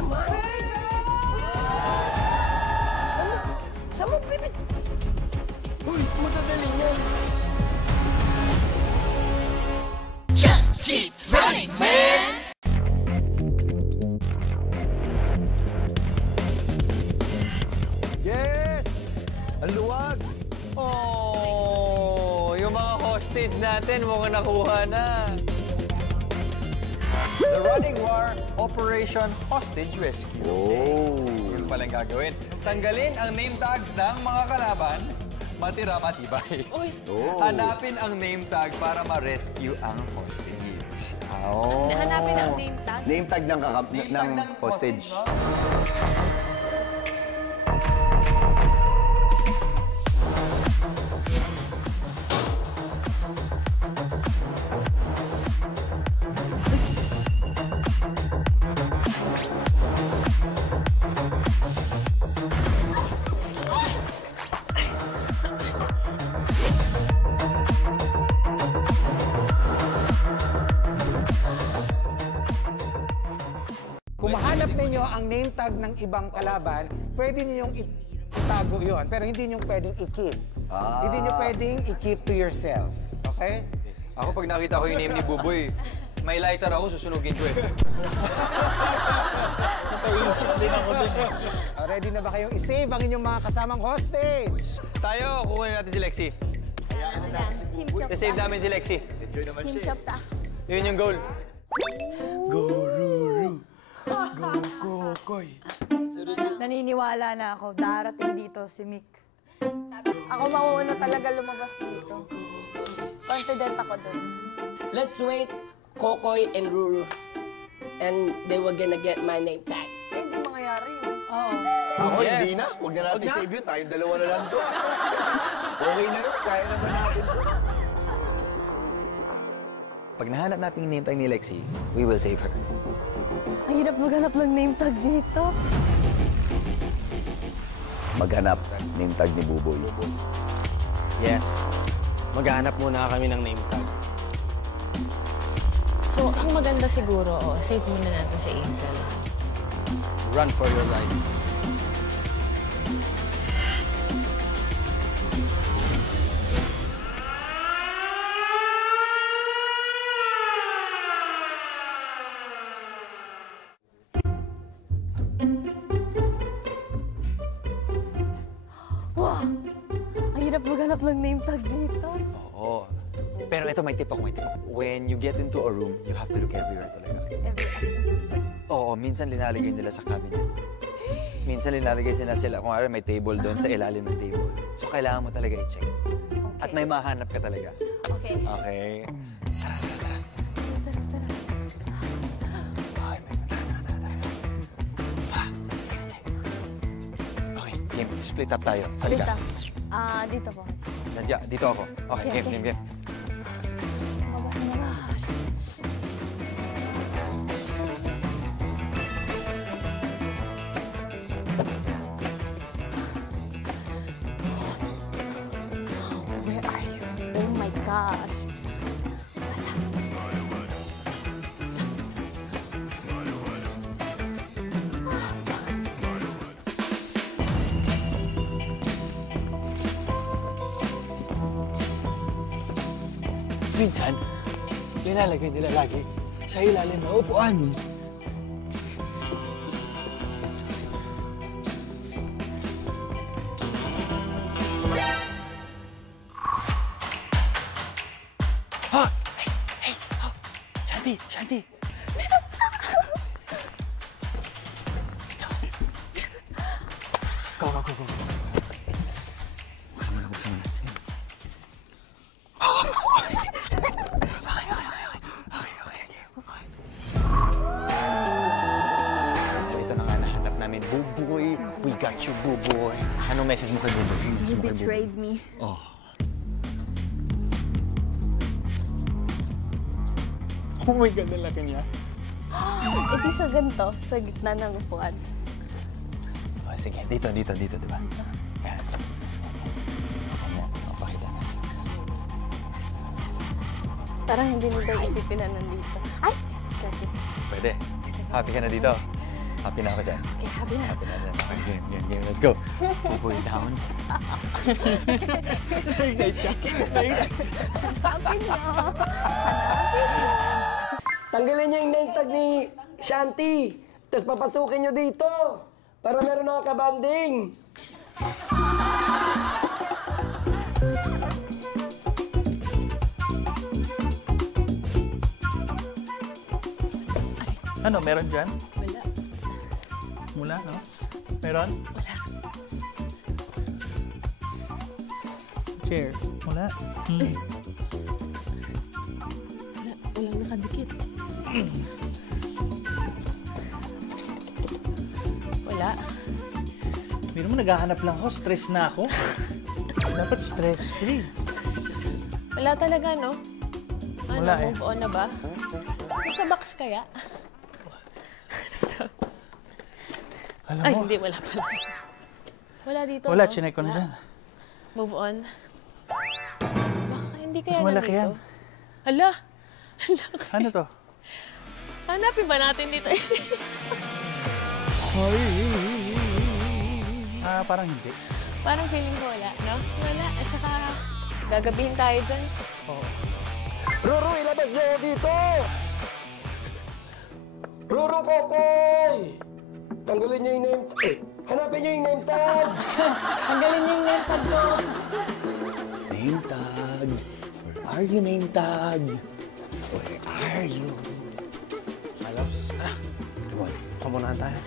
naman. Saan mo, bibit? Uy, madadali niyan. Just keep running, man! Yes! Ang luwag! Oh, yung mga hostage natin mukhang nakuha na. The Running War Operation Hostage Rescue. Oh. Yun palang gagawin. Tanggalin ang name tags ng mga kalaban, matira matibay. Oh. Hanapin ang name tag para ma-rescue ang hostage. Oh. Hanapin ang name tag? Name tag ng hostage. No? Kung mahanap ninyo ang name tag ng ibang kalaban, pwede niyo yung itago yon, pero hindi niyo pwedeng i-keep. Hindi niyo pwedeng i-keep to yourself. Okay? Ako pag nakita ko yung name ni Buboy, may lighter ako, susunugin ko eh. Napaisip din ako dun. Ready na ba kayong i-save ang inyong mga kasamang hostage? Tayo, kukunin natin si Lexie. I-save namin si Lexie. Team Chopta. Yun yung goal. Go, Ruru. Go, Kokoy. Naniniwala na ako, darating dito si Mick. Ako mauuna talaga lumabas dito. Confident ako dun. Let's wait, Kokoy and Ruru. And they were gonna get my name tag. Eh, hindi mangyayari yun. Oo. Ako, Yes. hindi na. Huwag na natin save yun. Tayong dalawa na lang to. Okay na yun. Kaya naman natin to. Pag nahanap natin yung name tag ni Lexie, we will save her. Ang hirap maghanap ng name tag dito. Maghanap name tag ni Buboy. Yes. Maghanap muna kami ng name tag. So, ang maganda siguro, save muna natin si Angel. Run for your life. Wow! Ang hirap maghanap ng name tag dito. Oo. Pero ito, may tip ako. When you get into a room, you have to look everywhere talaga. Oo, minsan linalagay nila sa cabinet. Minsan linalagay sila, kung may table doon sa ilalim ng table. So, kailangan mo talaga i-check. At may mahanap ka talaga. Okay. Okay. Tara. Okay, game. Split up tayo. Salika. Dito po. Nadia, dito ako. Okay, game. Where are you? Oh my gosh. Minsan, linalagay nila lagi sa ilalim ng upuan. Ha! Hey! Oh. Shanti! Go. Buksan mo na. So ito na nga nahanap namin. Buboy, we got you, Buboy. Anong message mo kay Buboy? You betrayed me. Oh. Oh my God, lalaki niya. Ito sa ganito, sa gitna ng upuan. Oh, sige, dito, di ba? Yan. Pakita na. Parang hindi mo daw isipin na nandito. Ay! Kasi. Pwede. Happy ka na dito? Happy na ako dyan. Okay, happy na. Happy na dyan. Okay, game. Let's go. Pupuy down. Happy na. Tanggalin niyo yung name tag ni Shanti. Tapos papasukin niyo dito. Para meron na kabanding. Ano, meron dyan? Wala. Wala, no? Meron? Wala. Chair? Wala. Walang nakadikit. Wala. Hindi naman naghahanap lang ako. Stress na ako. Dapat stress-free. Wala talaga, no? Ano, Wala, move on na ba? Sa box kaya? Alam Ay, mo, hindi. Wala pala. Wala dito, wala, no? chinek ko na Wala. dyan. Move on. Baka hindi kaya Mas malaki nandito. yan. Hala! Ano to? Hanapin ba natin dito? Parang hindi. Parang feeling ko wala, no? Wala. At saka, gagabihin tayo dyan. Oo. Ruru, ilabas niyo dito! Ruru, Kokoy! Tanggalin niyo yung name tag. Hanapin niyo yung name tag! Tanggalin niyo yung name tag ko. Name tag. Where are you, name tag? Where are you? Malos. Come on. Kamunahan tayo.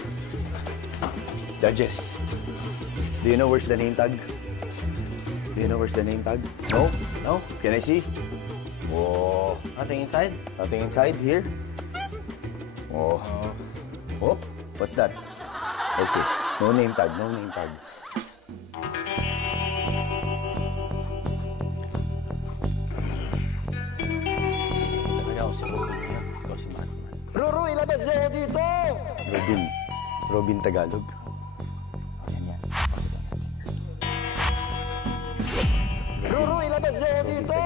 Judges, do you know where's the name tag? Do you know where's the name tag? No? No? Can I see? Oh. Nothing inside? Nothing inside here? Oh. Oh. What's that? Okay. No name tag. No name tag. Talaga ako si Robin. Ikaw si Batman. Ruru, ilabas niyo dito! Robin. Robin Tagalog. Ruru, ilabas niyo dito!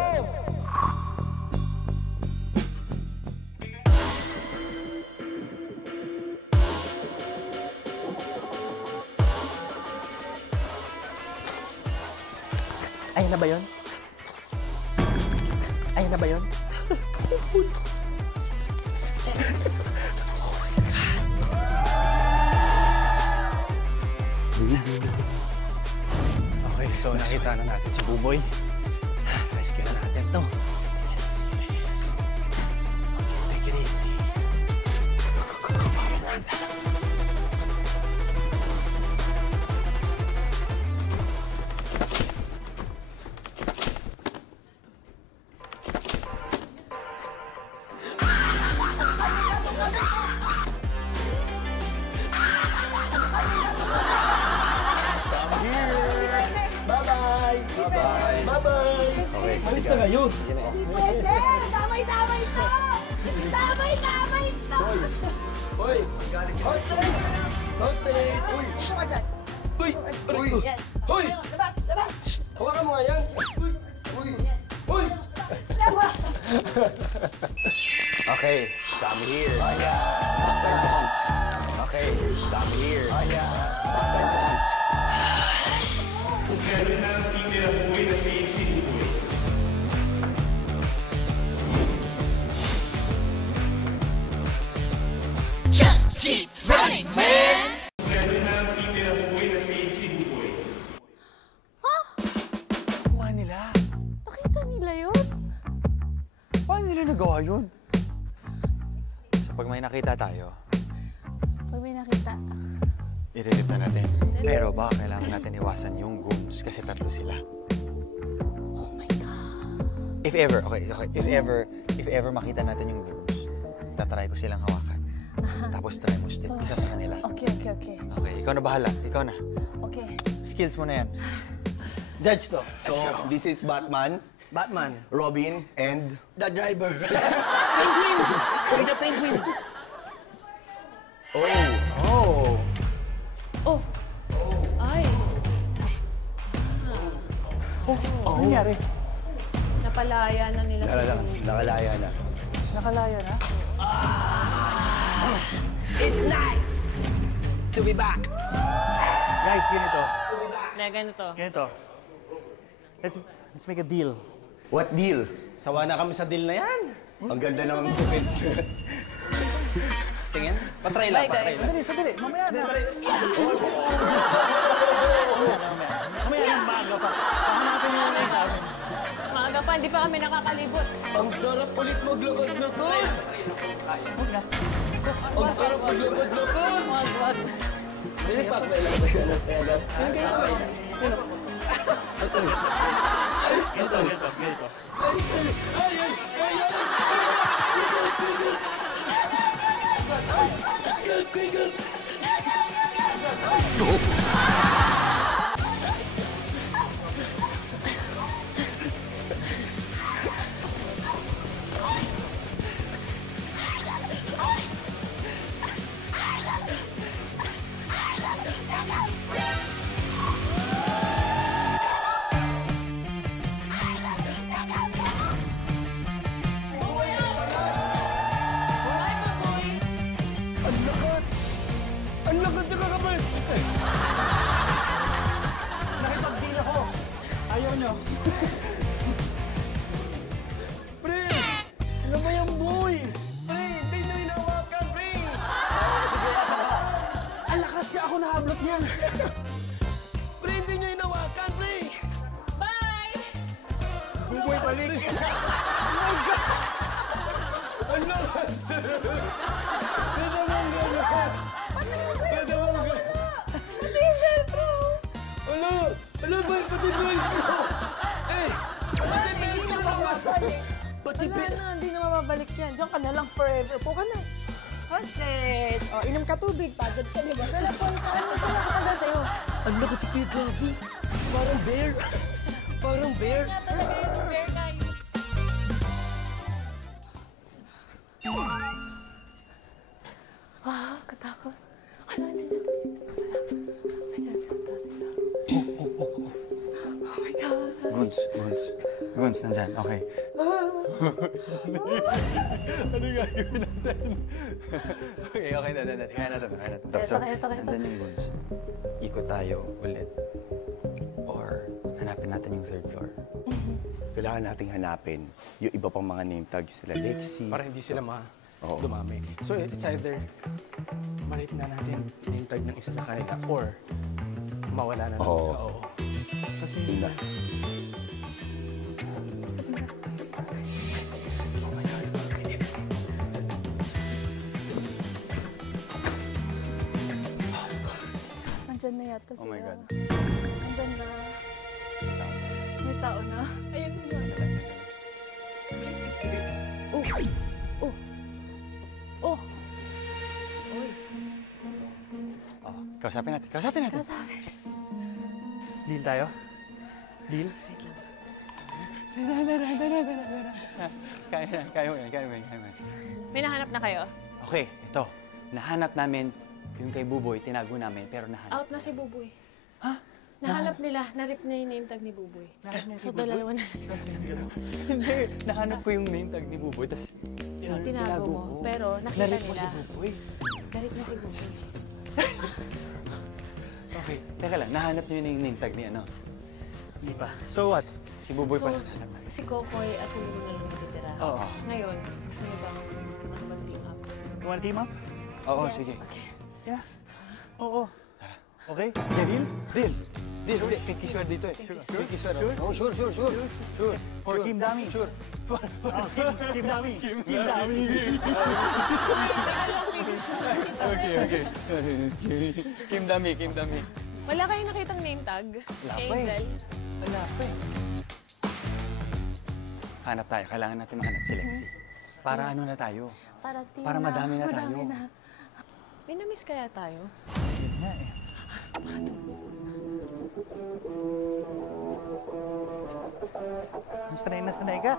Ayan na ba yun? Ayan na ba yun? Okay, so nakita na natin si Buboy. Rescue na natin to. Take it easy. Okay. Alis na kayo! Hindi pwede! Damay-damay to! Damay-damay to! Hoy! Hostel! Hostel! Uy! Ano ka dyan? Uy! Uy! Yan. Hoy! Labas! Labas! Hawakan mo nga yan! Uy! Uy! Uy! Labas! Okay. Come here. Okay. Come here. Just keep running, man. Kuha nila. Nakita nila yun? Paano nila nagawa yun? So pag may nakita tayo, Pag may nakita. i-relieve na natin. Pero baka kailangan natin iwasan yung goons kasi tatlo sila. Oh my God. If ever makita natin yung goons, tatry ko silang hawakan. Tapos try mo stick isa sa kanila. Okay. Okay, ikaw na bahala. Ikaw na. Okay. Skills mo na yan. Judge to. So, this is Batman, Robin, and The driver! the Penguin. Oh! Oh! Ay! Ano nangyari? Napalaya na nila sa Nakalaya na. Nakalaya na? It's nice! to be back. Guys, ganito. Na ganito. Ganito. Let's make a deal. What deal? Sawa na kami sa deal na yan. Ang ganda ng defense. Tingin? Patry lang, patry lang. Sandali. Mamaya na. Mamaya na, maaga pa. Pahanapin mo na namin. Maaga pa, hindi pa kami nakakalibot. Ang sarap ulit maglakad-lakad. Huwag na. Ang sarap maglakad-lakad. Wag. Sinipak na ilang ba yan? Ganito. Ang lakas na kakabal! Nakipag-deal ako. Ayaw nyo. Pre! Ano ba yung boy? Pre! Hindi na hinawakan, pre! Ang lakas niya, ako nahablot niyan. Pre! Hindi niya hinawakan, pre! Bye! Buboy, balik! Ang lakas! Pwede mong gano'n! Pwede mong gano'n! Pati yung velcro! Ala! Ala ba? Pati velcro! Eh! Hindi na mababalik. Pati Wala na, hindi na mababalik yan. Diyan ka na lang forever. Po ka na. Hostage! O, inom ka tubig. Pagod ka, diba? Sa lapon ka. Ano sa lapon ka sa'yo? Ang lakas si Kuya Gabi! Parang bear! Parang bear! Talaga yung bear na yun. Wow, katakot. Hala, andyan na to sila. Andyan na to sila. Oh my God. Guns, nandyan. Okay. Ano gagawin natin? Okay. Kaya natin. So, nandyan yung Guns. Ikot tayo ulit. Or hanapin natin yung third floor. Kailangan nating hanapin yung iba pang mga name tags sila. Lexi. Para hindi sila Oo. dumami. So, it's either malit na natin name tag ng isa sa kanila or mawala na lang. Oo. Kasi Yun na. Andyan na yata sila. Oh my God. Andyan na. May tao na. Ayun na. Oh! Kausapin natin. Kasabi. Deal tayo? Deal? Kaya mo yan. May nahanap na kayo? Okay, ito. Nahanap namin yung kay Buboy, tinago namin, pero nahanap. Out na si Buboy. Ha? Nahanap nila. Narip na yung name tag ni Buboy. So, dalawa na. Hindi, nahanap ko yung name tag ni Buboy, tapos Tinago mo. Pero nakita narip mo nila. si Buboy. Narip na si Buboy. Okay, teka lang, nahanap niyo yung name tag ni ano? Hindi pa. So what? Si Buboy So, pala nahanap natin. si Kokoy at Lulu na lang natitira. Oo. Ngayon, gusto niyo bang mag-team up? You wanna team up? Oo, sige. Yeah. Oo. Okay? Deal? Deal! Deal, ulit. Pinky swear dito eh. Pinky swear. Sure? Oh, sure. For Team Dami? Sure. Team Dami. Team Dami. Okay. Kim Dami. Wala kayong nakitang name tag? Angel? Wala pa eh. Hanap tayo. Kailangan natin mahanap si Lexi. Para ano na tayo? Para team Para madami na tayo. Madami na. May na-miss kaya tayo? Yun nga eh. Sanay ka.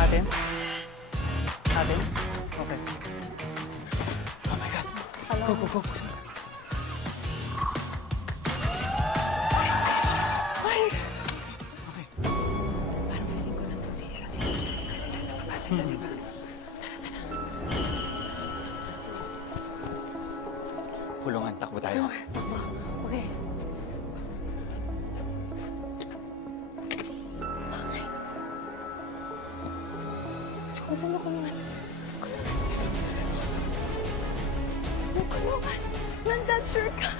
Atin? Atin? Okay. Oh my God. Go, go, go. Kulungan, takbo tayo. Takbo. Okay. Okay. Saan mo kulungan? Kulungan. Nandyan, sure ka.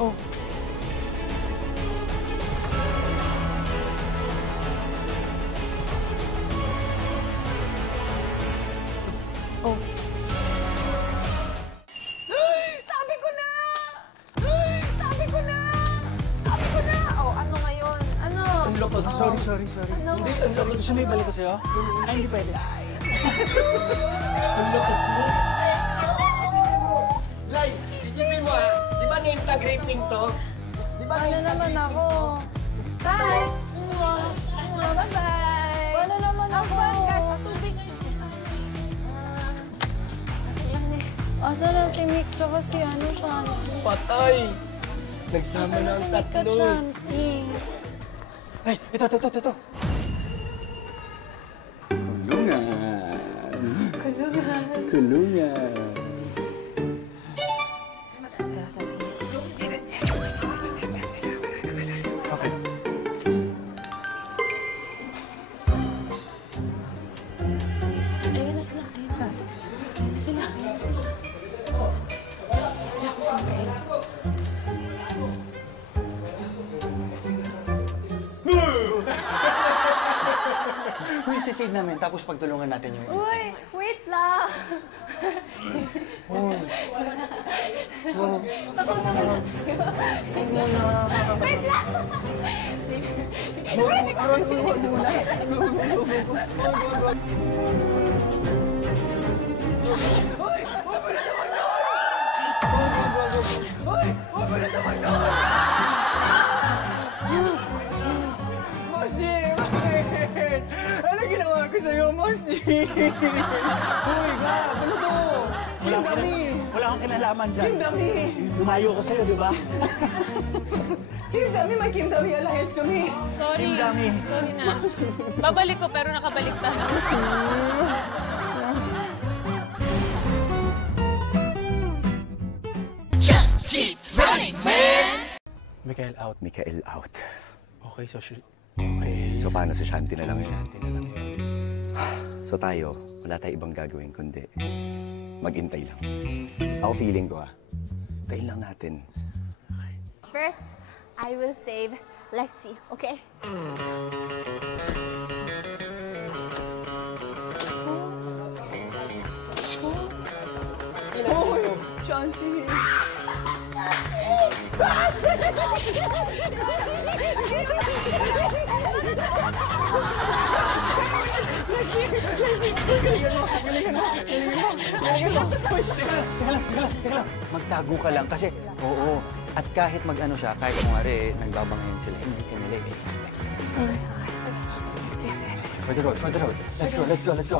Oh. Oh. Sabi ko na! Sabi ko na! Sabi ko na! Oh, ano ngayon? Ano? Sorry. Ano? Hindi, gusto mo ibalik ko sa'yo? Ay, hindi pwede. Ang lakas mo. Lai, isipin mo di ba name tag rating to? Di ba Ano naman ako? Bye! Bye-bye! Wala naman ako. Guys, tubig. Asa na si Mick tsaka si Shanti? Patay! Nagsama na ang Asa na si Mick at tatlo. Shanti? Ay, ito. Kulungan. Okay. Ayun na sila. Sila. Uy, sisave namin, tapos pagtulungan natin yung... Uy, wait lang. Wait lang. Boss G, bakit? Ano ginawa ko sa'yo, Boss G? Uy, ano to? Wala akong kinalaman dyan. Dami! Lumayo ko sa'yo, di ba? Dami, may Dami Alliance kami. Sorry. Dami. Sorry na. Babalik ko pero nakabalik tayo. Just keep running, man. Mikael out. Mikael out. Okay, so Okay, so paano si Shanti na lang yun? Shanti na lang yun. So tayo, wala tayong ibang gagawin kundi maghintay lang. Ako feeling ko tayo lang natin. First, I will save Lexi, okay? Shanti. Magtago ka lang kasi, oo. At kahit mag-ano siya, kahit kumari, nagbabangayan sila, hindi ka nila i-expect. For the road. Let's go.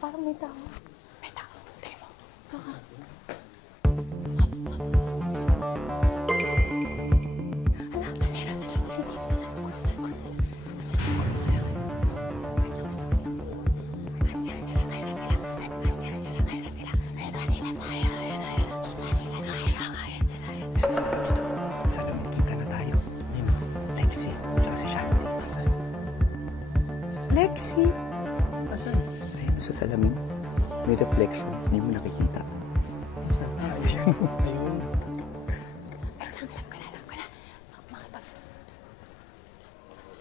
Parang may tao. Tingin mo. Hala, meron na dyan sa likod. Sa naman kita na tayo. Lexi, tsaka si Shanti. Lexi! Ayun, sa salamin. May reflection. Hindi mo nakikita. Ayun. Alam ko na. Makipag...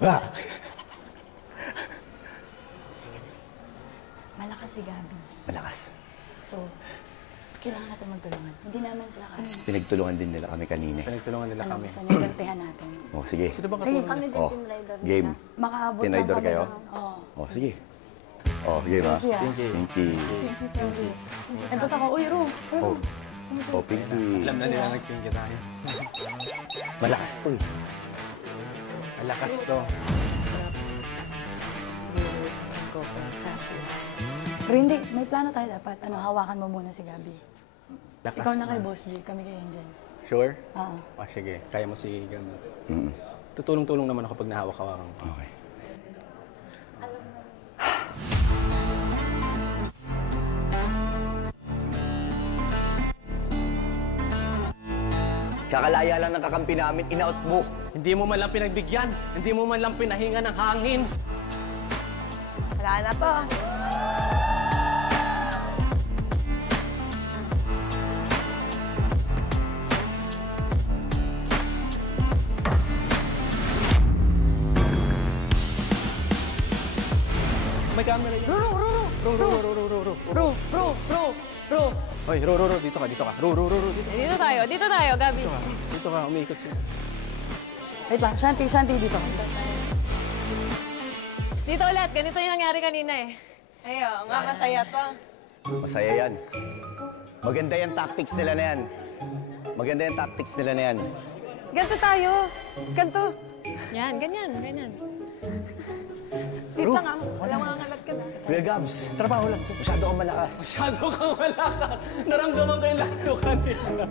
Ah! Malakas si Gabi. Malakas. So, Kailangan natin magtulungan. Hindi naman sila kami. Pinagtulungan din nila kami kanina. Pinagtulungan nila Alam kami. gusto niyo, gantihan natin. Oh, sige. Sino bang Sige, katulong? kami din Oh, team rider nila. game. Makaabot Team lang rider kami kayo? ng... Oo. Oh, sige. Oh, game ah. Pinky, ah. Pinky. Pinky. Eh, ba't ako? Uy, Ro. Uy, Ro. Oh, Pinky. Alam na nila nagpinggan tayo. Malakas to eh. Malakas to. Pero hindi, may plano tayo dapat. Ano, hawakan mo muna si Gabi. Lakas Ikaw na mo. kay Boss G, kami kay Angel. Sure? Oo. Ah, sige. Kaya mo si Gam. Mm-mm. Tutulong-tulong naman ako pag nahawak-hawakan ko. Okay. Kakalaya lang ng kakampi namin, in-out mo. Hindi mo man lang pinagbigyan. Hindi mo man lang pinahinga ng hangin. Wala na to. May camera yan. Ro. Hoy, Ro, dito ka. Ro, dito. Dito tayo, Gabi. Dito ka, umiikot siya. Wait lang, Shanti, dito. Dito ulit, ganito yung nangyari kanina eh. Ayun, nga masaya to. Masaya yan. Maganda yung tactics nila na yan. Maganda yung tactics nila na yan. Ganto tayo. Ganto. Yan, ganyan. Dito lang, wala mga ngalat ka na. Kuya Gabs, trabaho lang to. Masyado kang malakas. Masyado kang malakas. Naramdaman ko yung lakas ko kanina.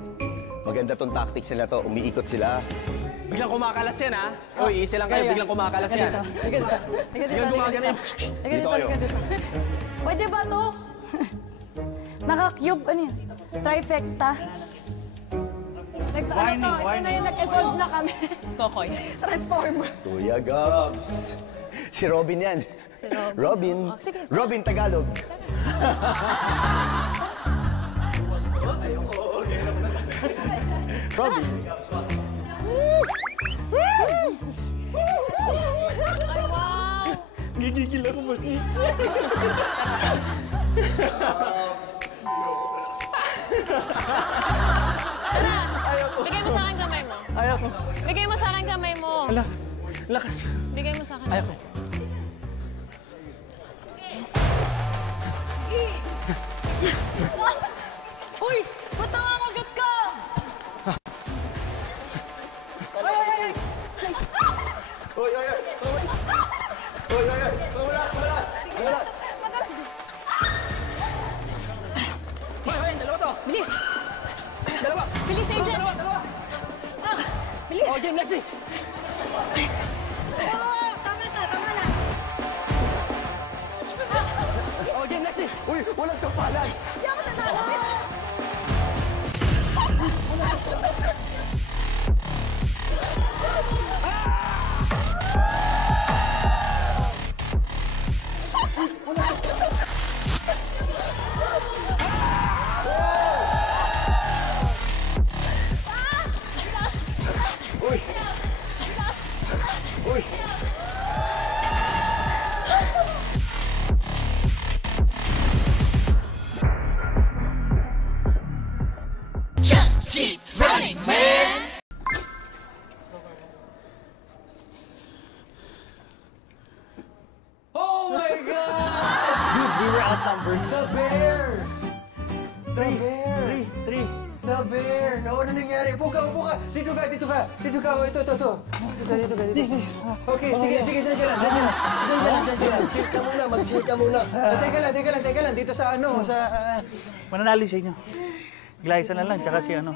Maganda tong tactics nila to. Umiikot sila. Biglang kumakalas yan, ha? Uy, easy lang kayo. Biglang kumakalas yan. Biglang gumagana yan. Dito kayo. Pwede ba to? Naka-cube, ano yan? Trifecta. Ano to? Ito na yung nag-evolve na kami. Kokoy. Transformer. Kuya Gabs. Si Robin yan. Robin. Oh, sige. Robin Tagalog. Robin. Ay, wow! Gigigil ako, boss. Bigay mo sa akin kamay mo. Ayaw ko. Bigay mo sa akin kamay mo. Ala, lakas. Bigay mo sa akin. Ayaw ko. Uy! Ba't nangangagat ka? Oy! Malas! Bilis! Bilis, Angel! Oh, game, Lexi! Tama na. Oh, game, Lexi! Uy! Walang sampalan! Hindi ako nanalo. Uy! Just keep running, man. Oh my God! Dude, we were outnumbered. The bear! Three. The bear! No, ano nangyari? Upo ka! Dito ka! Ito. Dito ka! Okay, sige. Diyan ka lang. Chill ka muna. Mag-chill ka muna. Teka lang. Dito sa ano, sa... Mananali sa inyo. Glyza na lang, tsaka si ano,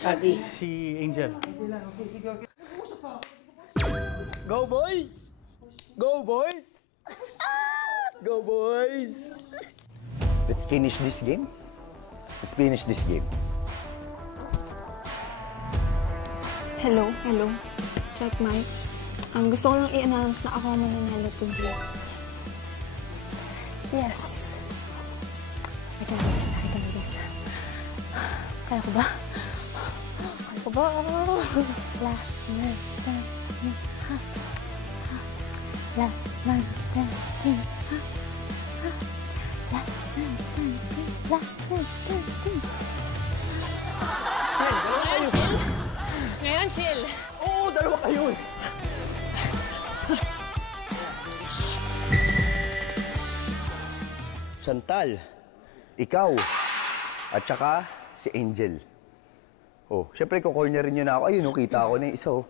Shati. si Angel. Go, boys! Go, boys! Go, boys! Let's finish this game. Hello. Check mic. Gusto ko lang i-announce na ako ang mananalo today. Yes. I can do this. Kaya ko ba? Last man standing. Last man standing. Last man standing. Chantal, ikaw, at saka si Angel. Oh, syempre kukornerin nyo na ako. Ayun, kita ako na yung isa, oh.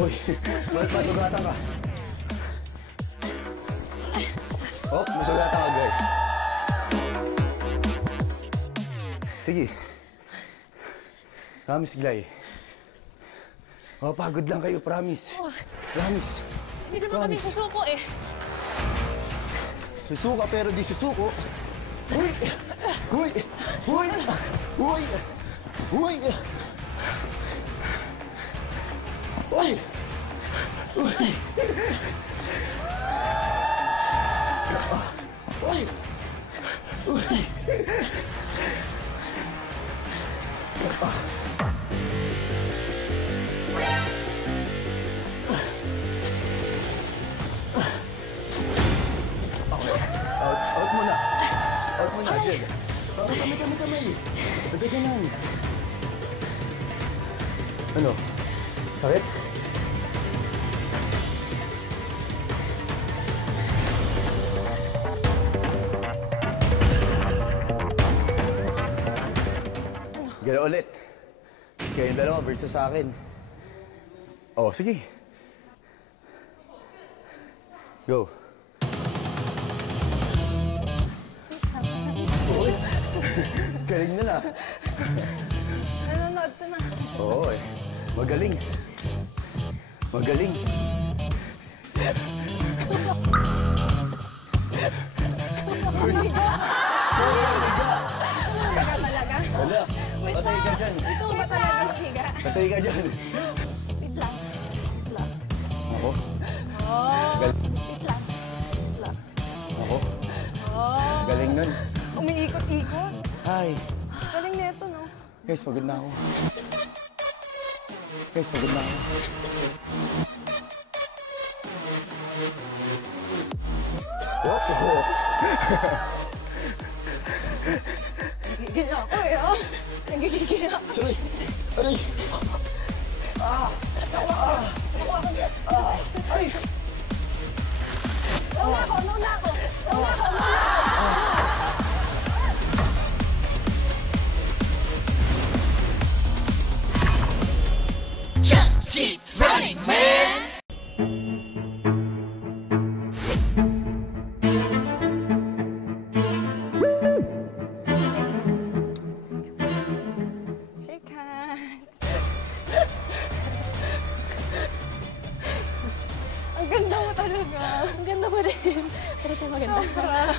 Uy, masugatan ka. Oh, masugatan ka, girl. Sige. Promise, Glay. Oh, pagod lang kayo, promise. Promise. Hindi naman kami susuko eh. Susuka pero di susuko. Uy! Uy! Uy! Uy! Uy! Uy! Uy! Uy! Uy! Out muna. Out muna, Jed. Kami. Patay ka nan. Ano? Sakit? Gala ulit. Kayong dalawa versus sa akin. Oh, sige. Go. Galing na na. Nanonood ka na. Oo eh. Magaling. Magaling. Higa talaga? Wala. Patay ka dyan. Gusto mo ba talaga maghiga? Patay ka dyan. Wait lang. Ako? Wait lang. Ako? Galing nun. Umiikot-ikot. Hi. Galing neto, no? Guys, pagod na ako. Oh! Nagigigil ako eh, oh. Nagigigil ako. Aray! Ay! Nauna ako. Just keep running, man. Shake hands. Ang ganda mo talaga. Ang ganda mo rin. Pero tayo maganda. Sobra.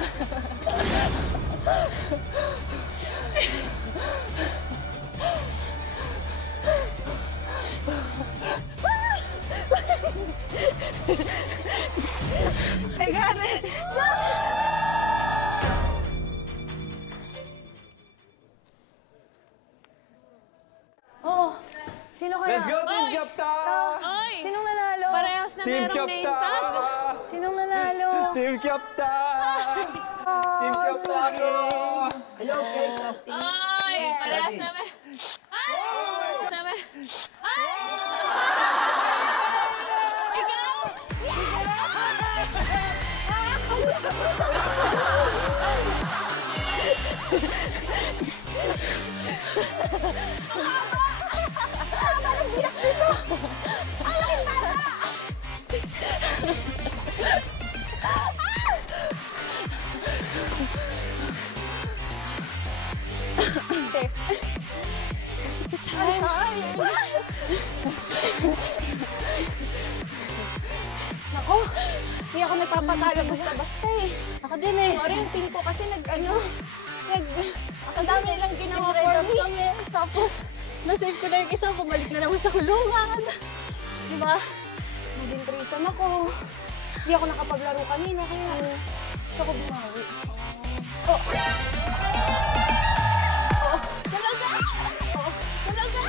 I got it! Oh, sino kaya? Let's go, Team Captain! Oy! Sinong nanalo? Parehas na Team merong name tag. Captain! Sinong nanalo? Team Captain! Team Captain! Hello, Kate, Shakti. Oy! Parehas na may... Ay! Na may... Ay! Ikaw! Super time. Ako, hindi ako nagpapatalo basta-basta eh. Ako din eh. Sorry, yung team ko kasi Ang dami nilang ginawa for me. Kami. Tapos, nasave ko na yung isa, bumalik na naman sa kulungan. Diba? Naging threesome ako. Hindi ako nakapaglaro kanina, kaya gusto ko bumawi. Oh! Oh! Talaga! Oh! Talaga!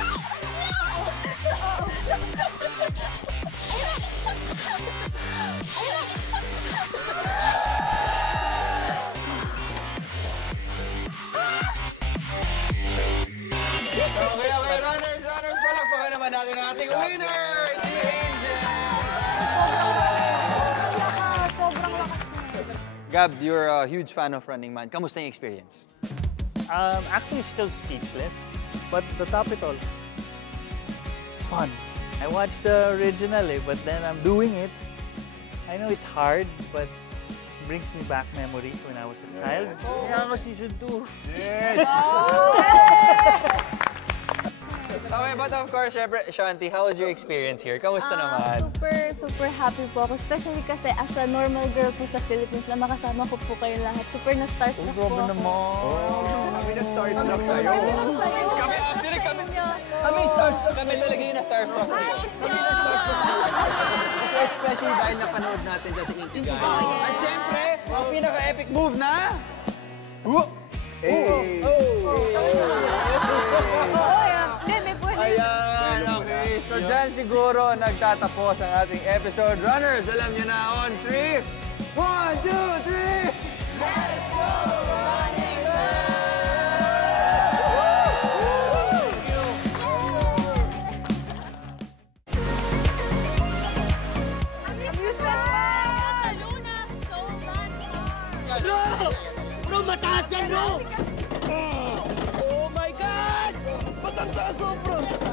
naman natin ang ating winner, si Angel! Sobrang lakas. Gab, you're a huge fan of Running Man. Kamusta yung experience? Actually still speechless, but the top it all, fun. I watched the original, but then I'm doing it. I know it's hard, but it brings me back memories when I was a child. Yeah, ako season 2. Yes! Okay, but of course, syempre, Shanti, how was your experience here? Kamusta naman? Super happy po ako. Especially kasi as a normal girl po sa Philippines na makasama ko po kayo lahat. Super na-starstruck po ako. Kami na starstruck sa'yo. Kami, actually, Kami starstruck. kami talaga yung na-starstruck sa'yo. So, especially dahil napanood natin dyan sa Inkigayo. At syempre, ang pinaka-epic move na... Ayan, okay. So dyan siguro nagtatapos ang ating episode. Runners, alam nyo na on 3. 1, 2, 3! Let's go, Running Bro, mataas yan, bro! Oh my God! Matanda sobra!